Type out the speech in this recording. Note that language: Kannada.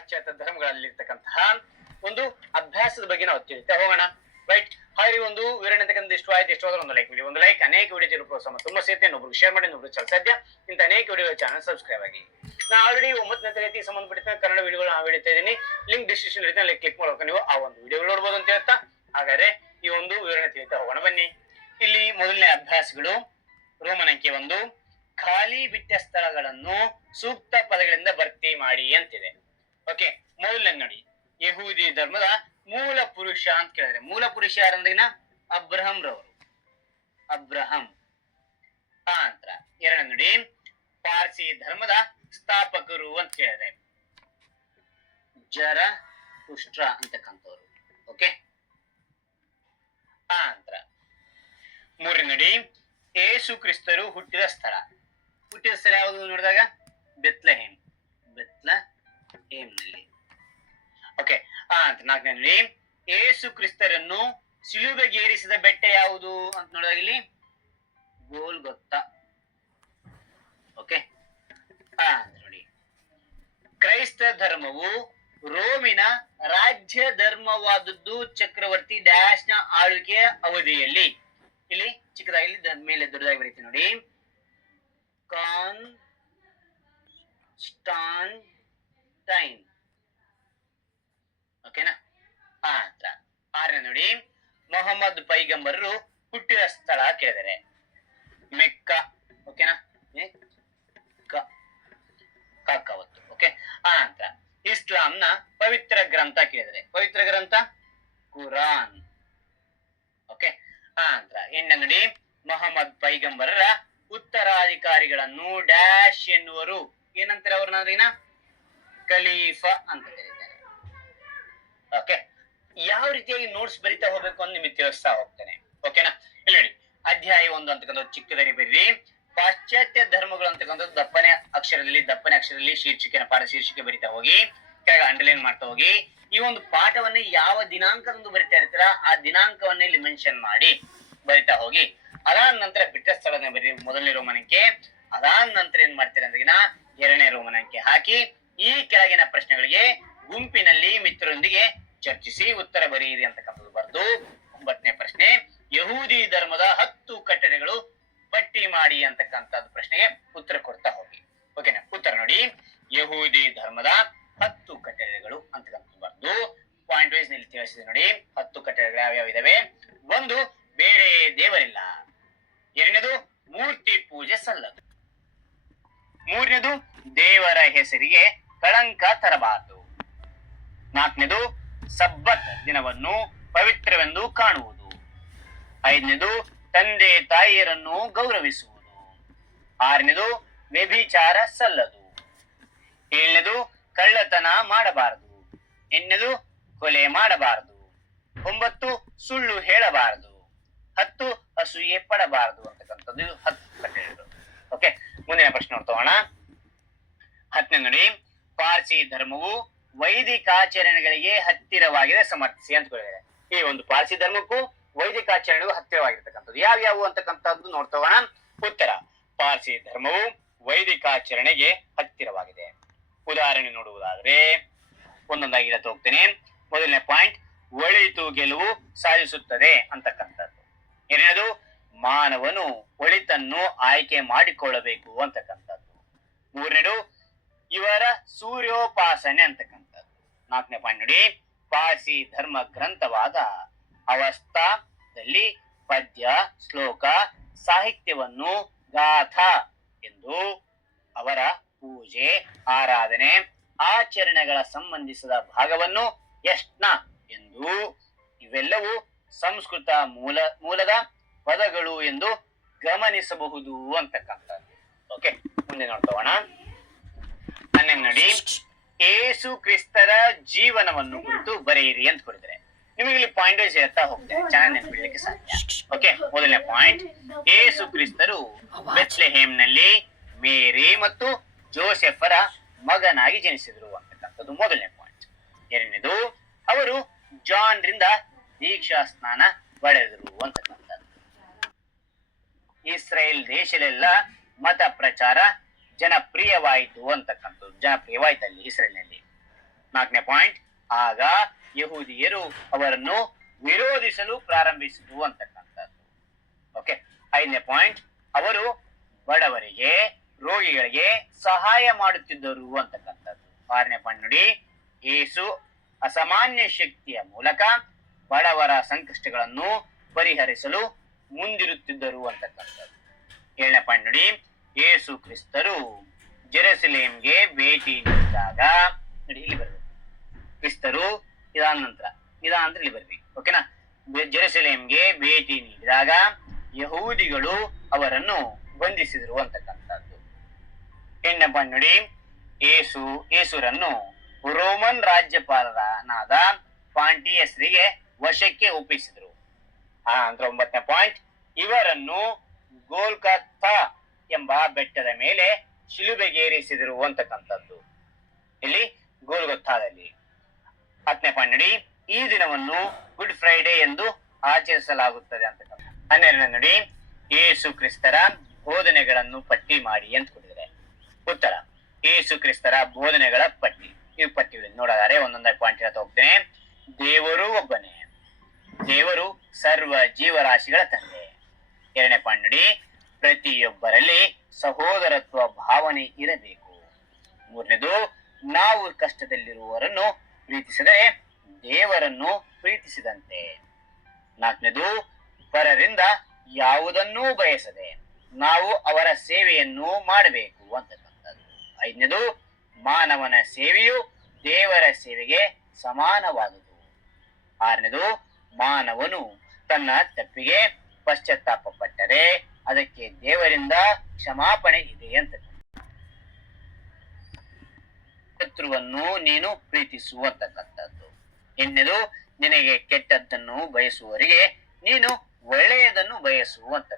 ಪಾಶ್ಚಾತ್ಯ ಧರ್ಮಗಳಲ್ಲಿರ್ತಕ್ಕಂತಹ ಒಂದು ಅಭ್ಯಾಸದ ಬಗ್ಗೆ ನಾವು ತಿಳಿತಾ ಹೋಗೋಣ. ರೈಟ್, ಹಾಗೆ ಒಂದು ವಿವರಣೆ ಅಂತಕ್ಕಂಥ ಇಷ್ಟ ಆಯ್ತು, ಇಷ್ಟವಾದ್ರೆ ಒಂದು ಲೈಕ್ ವಿಡಿಯೋ, ಒಂದು ಲೈಕ್ ಅನೇಕ ವಿಡಿಯೋ ಜನ ಪ್ರೋತ್ಸಾಹ ತುಂಬಾ ಸೇರ್ತೆ, ಇನ್ನೊಬ್ರು ಶೇರ್ ಮಾಡಿ, ಇನ್ನೊಬ್ರು ಚಲ ಸಾಧ್ಯ ಇಂತ ಅನೇಕ ವಿಡಿಯೋ ಚಾನಲ್ ಸಬ್ಸ್ಕ್ರೈಬ್ ಆಗಿ. ನಾನು ಆಲ್ರೆಡಿ 9ನೇ ತರಗತಿ ಸಂಬಂಧಪಟ್ಟ ಕನ್ನಡ ವಿಡಿಯೋಗಳು ನಾವು ಹಿಡಿತಾ ಇದ್ದೀನಿ. ಲಿಂಕ್ ಡಿಸ್ಕ್ರಿಪ್ಷನ್ ಇರುತ್ತೆ, ಅಲ್ಲಿ ಕ್ಲಿಕ್ ಮಾಡೋಕೆ ನೀವು ಆ ಒಂದು ವಿಡಿಯೋ ನೋಡ್ಬೋದು ಅಂತ ಹೇಳ್ತಾ, ಹಾಗಾದ್ರೆ ಈ ಒಂದು ವಿವರಣೆ ತಿಳಿತಾ ಹೋಗೋಣ ಬನ್ನಿ. ಇಲ್ಲಿ ಮೊದಲನೇ ಅಭ್ಯಾಸಗಳು ರೋಮನ್ ಅಂಕೆ 1, ಖಾಲಿ ಬಿಟ್ಟ ಸ್ಥಳಗಳನ್ನು ಸೂಕ್ತ ಪದಗಳಿಂದ ಭರ್ತಿ ಮಾಡಿ ಅಂತಿದೆ. ಓಕೆ, ಮೊದಲನೇ ನೋಡಿ, ಯಹೂದಿ ಧರ್ಮದ ಮೂಲ ಪುರುಷ ಅಂತ ಕೇಳಿದ್ರೆ ಮೂಲ ಪುರುಷ ಯಾರಂದ್ರಿನ ಅಬ್ರಹಂ ರವರು, ಅಬ್ರಹಂ ಅಂತ. ಎರಡನೇ ನೋಡಿ, ಪಾರ್ಸಿ ಧರ್ಮದ ಸ್ಥಾಪಕರು ಅಂತ ಕೇಳಿದ್ರೆ ಜರ ಉಷ್ಟ್ರ ಅಂತಕ್ಕಂಥವ್ರು. ಓಕೆ ಅಂತ. ಮೂರನೇ ನೋಡಿ, ಏಸು ಕ್ರಿಸ್ತರು ಹುಟ್ಟಿದ ಸ್ಥಳ ಯಾವುದು ನೋಡಿದಾಗ ಬೆತ್ಲೆಹೇಮ್, ಬೆತ್ಲೆಹೇಮ್ನಲ್ಲಿ. ಓಕೆ ಅಂತ. ನಾಲ್ಕನೇ ನೋಡಿ, ಏಸು ಕ್ರಿಸ್ತರನ್ನು ಸಿಲುಬೆಗೇರಿಸಿದ ಬೆಟ್ಟ ಯಾವುದು ಅಂತ ನೋಡಿದಾಗ ಇಲ್ಲಿ ಗೋಲ್ಗೊತ್ತಾ. ಓಕೆ ಅಂತ ನೋಡಿ, ಕ್ರೈಸ್ತ ಧರ್ಮವು ರೋಮಿನ ರಾಜ್ಯ ಧರ್ಮವಾದದ್ದು ಚಕ್ರವರ್ತಿ ಡ್ಯಾಶ್ ನ ಆಳ್ವಿಕೆಯ ಅವಧಿಯಲ್ಲಿ. ಇಲ್ಲಿ ಚಿಕ್ಕದಾಗಿ ಮೇಲೆ ದೊಡ್ಡದಾಗಿ ಬರೀತೀವಿ ನೋಡಿ, ಕಾನ್ಸ್ಟಾಂಟೈನ್. ಓಕೆನಾ ಅಂತ. ಆರನೇ ನೋಡಿ, ಮೊಹಮ್ಮದ್ ಪೈಗಂಬರರು ಹುಟ್ಟಿದ ಸ್ಥಳ ಕೇಳಿದರೆ ಮೆಕ್ಕ. ಓಕೆನಾ, ಕಾಕವತ್ತು. ಓಕೆ ಅಂತ. ಇಸ್ಲಾಂನ ಪವಿತ್ರ ಗ್ರಂಥ ಕೇಳಿದರೆ ಪವಿತ್ರ ಗ್ರಂಥ ಕುರಾನ್. ಓಕೆ ಅಂತ. ಎಂಟನೇ ನೋಡಿ, ಮೊಹಮ್ಮದ್ ಪೈಗಂಬರರ ಉತ್ತರಾಧಿಕಾರಿಗಳನ್ನು ಡ್ಯಾಶ್ ಎನ್ನುವರು ಏನಂತಾರೆ ಅವ್ರನ್ನ ಖಲೀಫಾ ಅಂತ ಕರೀತಾರೆ. ಓಕೆ, ಯಾವ ರೀತಿಯಾಗಿ ನೋಟ್ಸ್ ಬರಿತಾ ಹೋಗ್ಬೇಕು ಅಂತ ನಿಮಗೆ ತಿಳಿಸ್ತಾ ಹೋಗ್ತೇನೆ. ಓಕೆನಾ, ಇಲ್ಲಿ ನೋಡಿ, ಅಧ್ಯಾಯ 1 ಅಂತಕ್ಕಂಥದ್ದು ಚಿಕ್ಕದರಿ ಬರ್ರಿ. ಪಾಶ್ಚಾತ್ಯ ಧರ್ಮಗಳು ಅಂತಕ್ಕಂಥದ್ದು ದಪ್ಪನೆ ಅಕ್ಷರದಲ್ಲಿ ಶೀರ್ಷಿಕೆ ಬರಿತಾ ಹೋಗಿ, ಕೆಳಗೆ ಅಂಡರ್ಲೈನ್ ಮಾಡ್ತಾ ಹೋಗಿ. ಈ ಒಂದು ಪಾಠವನ್ನ ಯಾವ ದಿನಾಂಕದಂದು ಬರಿತಾ ಇರ್ತೀರ ಆ ದಿನಾಂಕವನ್ನ ಇಲ್ಲಿ ಮೆನ್ಷನ್ ಮಾಡಿ ಬರಿತಾ ಹೋಗಿ. ಅದಾದ ನಂತರ ಬಿಟ್ಟ ಸ್ಥಳದ ಬರೀ ಮೊದಲನೇ ರೋಮನ್ ಅಂಕೆ. ಅದಾದ ನಂತರ ಏನ್ ಮಾಡ್ತೀರ ಅಂದ್ರೆ ಎರಡನೇ ರೋಮನ್ ಅಂಕೆ ಹಾಕಿ ಈ ಕೆಳಗಿನ ಪ್ರಶ್ನೆಗಳಿಗೆ ಗುಂಪಿನಲ್ಲಿ ಮಿತ್ರರೊಂದಿಗೆ ಚರ್ಚಿಸಿ ಉತ್ತರ ಬರೆಯಿರಿ ಅಂತಕ್ಕಂಥದ್ದು ಬರೆದು. 9ನೇ ಪ್ರಶ್ನೆ, ಯಹೂದಿ ಧರ್ಮದ 10 ಕಟ್ಟಡಗಳು ಪಟ್ಟಿ ಮಾಡಿ ಅಂತಕ್ಕಂಥದ್ದು ಪ್ರಶ್ನೆಗೆ ಉತ್ತರ ಕೊಡ್ತಾ ಹೋಗಿ. ಓಕೆನಾ, ಉತ್ತರ ನೋಡಿ, ಯಹೂದಿ ಧರ್ಮದ 10 ಕಟ್ಟಡಗಳು ಅಂತಕ್ಕಂಥದ್ದು ಬರೆದು ಪಾಯಿಂಟ್ ವೈಸ್ ನಲ್ಲಿ ತಿಳಿಸಿದೆ ನೋಡಿ. 10 ಕಟ್ಟಡಗಳು ಯಾವ್ಯಾವ ಇದಾವೆ? 1, ಬೇರೆ ದೇವರಿಲ್ಲ. 2ನೇದು, ಮೂರ್ತಿ ಪೂಜೆ ಸಲ್ಲದು. 3ನೇದು, ದೇವರ ಹೆಸರಿಗೆ ಕಳಂಕ ತರಬಾರದು. 4ನೇದು, ಸಬ್ಬತ್ ದಿನವನ್ನು ಪವಿತ್ರವೆಂದು ಕಾಣುವುದು. 5ನೇದು, ತಂದೆ ತಾಯಿಯರನ್ನು ಗೌರವಿಸುವುದು. 6ನೇದು, ವ್ಯಭಿಚಾರ ಸಲ್ಲದು. 7ನೇದು, ಕಳ್ಳತನ ಮಾಡಬಾರದು. 8ನೇದು, ಕೊಲೆ ಮಾಡಬಾರದು. 9, ಸುಳ್ಳು ಹೇಳಬಾರದು. 10, ಅಸೂಯೆ ಪಡಬಾರದು ಅಂತಕ್ಕಂಥದ್ದು 10 ಕಟ್ಟಳೆಗಳು. ಓಕೆ, ಮುಂದಿನ ಪ್ರಶ್ನೆ ನೋಡ್ತೋಣ. 10ನೇ ನೋಡಿ, ಪಾರ್ಸಿ ಧರ್ಮವು ವೈದಿಕಾಚರಣೆಗಳಿಗೆ ಹತ್ತಿರವಾಗಿದೆ ಸಮರ್ಥಿಸಿ ಅಂತ ಹೇಳಿದ್ದಾರೆ. ಈ ಒಂದು ಪಾರ್ಸಿ ಧರ್ಮಕ್ಕೂ ವೈದಿಕಾಚರಣೆಗೂ ಹತ್ತಿರವಾಗಿರ್ತಕ್ಕಂಥದ್ದು ಯಾವ್ಯಾವು ಅಂತಕ್ಕಂಥದ್ದು ನೋಡ್ತೋಣ. ಉತ್ತರ, ಪಾರ್ಸಿ ಧರ್ಮವು ವೈದಿಕಾಚರಣೆಗೆ ಹತ್ತಿರವಾಗಿದೆ. ಉದಾಹರಣೆ ನೋಡುವುದಾದ್ರೆ ಒಂದೊಂದಾಗಿ ಹೇಳ್ತಾ ಹೋಗ್ತೇನೆ. ಮೊದಲನೇ ಪಾಯಿಂಟ್, ಒಳಿತು ಗೆಲುವು ಸಾಧಿಸುತ್ತದೆ ಅಂತಕ್ಕಂಥದ್ದು. 2ನೇದು, ಮಾನವನು ಒಳಿತನ್ನು ಆಯ್ಕೆ ಮಾಡಿಕೊಳ್ಳಬೇಕು ಅಂತಕ್ಕಂಥದ್ದು. 3ನೇದು, ಇವರ ಸೂರ್ಯೋಪಾಸನೆ ಅಂತಕ್ಕಂಥದ್ದು. 4ನೇ ಪಾಯಿಂಟ್ ನೋಡಿ, ಪಾರ್ಸಿ ಧರ್ಮ ಗ್ರಂಥವಾದ ಅವಸ್ಥಾದಲ್ಲಿ ಪದ್ಯ, ಶ್ಲೋಕ, ಸಾಹಿತ್ಯವನ್ನು ಗಾಥಾ ಎಂದು ಅವರ ಪೂಜೆ, ಆರಾಧನೆ, ಆಚರಣೆಗಳ ಸಂಬಂಧಿಸಿದ ಭಾಗವನ್ನು ಯಶ್ನ ಎಂದು, ಇವೆಲ್ಲವೂ ಸಂಸ್ಕೃತ ಮೂಲದ ಪದಗಳು ಎಂದು ಗಮನಿಸಬಹುದು ಅಂತಕ್ಕಂಥದ್ದು. ಓಕೆ, ಮುಂದೆ ನೋಡ್ತೋಣ. 11 ನೋಡಿ, ಏಸು ಕ್ರಿಸ್ತರ ಜೀವನವನ್ನು ಕುರಿತು ಬರೆಯಿರಿ ಅಂತ ಕೊಡಿದ್ರೆ ನಿಮಗೆ ಇಲ್ಲಿ ಪಾಯಿಂಟ್ ವೈಸ್ ಹೇಳ್ತಾ ಹೋಗ್ತೇನೆ, ಚೆನ್ನಾಗಿ ನೆನಪಿಡ್ಲಿಕ್ಕೆ ಸಾಧ್ಯ. ಓಕೆ, ಮೊದಲನೇ ಪಾಯಿಂಟ್, ಏಸು ಕ್ರಿಸ್ತರು ಬೆತ್ಲೆಹೇಮ್ ನಲ್ಲಿ ಮೇರಿ ಮತ್ತು ಜೋಸೆಫರ ಮಗನಾಗಿ ಜನಿಸಿದ್ರು ಅಂತಕ್ಕಂಥದ್ದು ಮೊದಲನೇ ಪಾಯಿಂಟ್. 2ನೇದು, ಅವರು ಜಾನ್ ರಿಂದ ದೀಕ್ಷಾ ಸ್ನಾನ ಪಡೆದರು ಅಂತಕ್ಕಂಥದ್ದು. ಇಸ್ರೇಲ್ ದೇಶದೆಲ್ಲ ಮತ ಪ್ರಚಾರ ಜನಪ್ರಿಯವಾಯಿತು ಅಂತಕ್ಕಂಥದ್ದು. ಜನಪ್ರಿಯವಾಯ್ತಲ್ಲಿ ಇಸ್ರೇಲ್ನಲ್ಲಿ. 4ನೇ ಪಾಯಿಂಟ್, ಆಗ ಯಹೂದಿಯರು ಅವರನ್ನು ವಿರೋಧಿಸಲು ಪ್ರಾರಂಭಿಸಿದ್ರು ಅಂತಕ್ಕಂಥದ್ದು. ಓಕೆ. 5ನೇ ಪಾಯಿಂಟ್, ಅವರು ಬಡವರಿಗೆ, ರೋಗಿಗಳಿಗೆ ಸಹಾಯ ಮಾಡುತ್ತಿದ್ದರು ಅಂತಕ್ಕಂಥದ್ದು. 6ನೇ ಪಾಯಿಂಟ್ ನೋಡಿ, ಯೇಸು ಅಸಾಮಾನ್ಯ ಶಕ್ತಿಯ ಮೂಲಕ ಬಡವರ ಸಂಕಷ್ಟಗಳನ್ನು ಪರಿಹರಿಸಲು ಮುಂದಿರುತ್ತಿದ್ದರು ಅಂತಕ್ಕಂಥದ್ದು. 7ನೇ ಪಾಯಿಂಟ್ ನೋಡಿ, ಯೇಸು ಕ್ರಿಸ್ತರು ಜೆರುಸಲೇಮ್ಗೆ ಭೇಟಿ ನೀಡಿದಾಗ, ನೋಡಿ ಇಲ್ಲಿ ಬರ್ಬೇಕು, ಕ್ರಿಸ್ತರು ಇದಾದ ನಂತರ ಇಲ್ಲಿ ಬರ್ಬೇಕು. ಓಕೆನಾ. ಜೆರುಸಲೇಮ್ಗೆ ಭೇಟಿ ನೀಡಿದಾಗ ಯಹೂದಿಗಳು ಅವರನ್ನು ಬಂಧಿಸಿದ್ರು ಅಂತಕ್ಕಂಥದ್ದು. 8ನೇ ಪಾಯಿಂಟ್ ನೋಡಿ, ಯೇಸುರನ್ನು ರೋಮನ್ ರಾಜ್ಯಪಾಲನಾದ ಪಾಂಟಿಯಸ್ರಿಗೆ ವಶಕ್ಕೆ ಒಪ್ಪಿಸಿದ್ರು. ನಂತರ 9ನೇ ಪಾಯಿಂಟ್, ಇವರನ್ನು ಗೋಲ್ಗಥಾ ಎಂಬ ಬೆಟ್ಟದ ಮೇಲೆ ಶಿಲುಬೆಗೇರಿಸಿದ್ರು ಅಂತಕ್ಕಂಥದ್ದು, ಇಲ್ಲಿ ಗೋಲ್ಗೊಥಾದಲ್ಲಿ. 10ನೇ ಪಾಯಿಂಟ್ ನೋಡಿ, ಈ ದಿನವನ್ನು ಗುಡ್ ಫ್ರೈಡೆ ಎಂದು ಆಚರಿಸಲಾಗುತ್ತದೆ ಅಂತಕ್ಕಂಥ. 12ನೇ ನೋಡಿ, ಯೇಸು ಕ್ರಿಸ್ತರ ಬೋಧನೆಗಳನ್ನು ಪಟ್ಟಿ ಮಾಡಿ ಅಂತ ಕೊಟ್ಟಿದ್ದಾರೆ. ಉತ್ತರ, ಯೇಸು ಕ್ರಿಸ್ತರ ಬೋಧನೆಗಳ ಪಟ್ಟಿ. ಈ ಪಟ್ಟಿಗಳನ್ನು ನೋಡೋದಾದ್ರೆ ಒಂದೊಂದೇ ಪಾಯಿಂಟ್ ಹೇಳ್ತಾ ಹೋಗ್ತೇನೆ. ದೇವರು ಒಬ್ಬನೇ, ದೇವರು ಸರ್ವ ಜೀವರಾಶಿಗಳ ತಂದೆ. 2ನೇ ಪಾಯಿಂಟ್ ನೋಡಿ, ಪ್ರತಿಯೊಬ್ಬರಲ್ಲಿ ಸಹೋದರತ್ವ ಭಾವನೆ ಇರಬೇಕು. 3ನೇದು, ನಾವು ಕಷ್ಟದಲ್ಲಿರುವವರನ್ನು ಪ್ರೀತಿಸಿದರೆ ದೇವರನ್ನು ಪ್ರೀತಿಸಿದಂತೆ. 4ನೇದು, ಪರರಿಂದ ಯಾವುದನ್ನೂ ಬಯಸದೆ ನಾವು ಅವರ ಸೇವೆಯನ್ನು ಮಾಡಬೇಕು ಅಂತಕ್ಕಂಥದ್ದು. 5ನೇದು, ಮಾನವನ ಸೇವೆಯು ದೇವರ ಸೇವೆಗೆ ಸಮಾನವಾದುದು. 6ನೇದು, ಮಾನವನು ತನ್ನ ತಪ್ಪಿಗೆ ಪಶ್ಚಾತ್ತಾಪ ಪಟ್ಟರೆ ಅದಕ್ಕೆ ದೇವರಿಂದ ಕ್ಷಮಾಪಣೆ ಇದೆ ಅಂತ. ಶತ್ರುವನ್ನು ನೀನು ಪ್ರೀತಿಸುವಂತಕ್ಕಂಥದ್ದು. 8ನೇದು, ನಿನಗೆ ಕೆಟ್ಟದ್ದನ್ನು ಬಯಸುವವರಿಗೆ ನೀನು ಒಳ್ಳೆಯದನ್ನು ಬಯಸುವಂತ.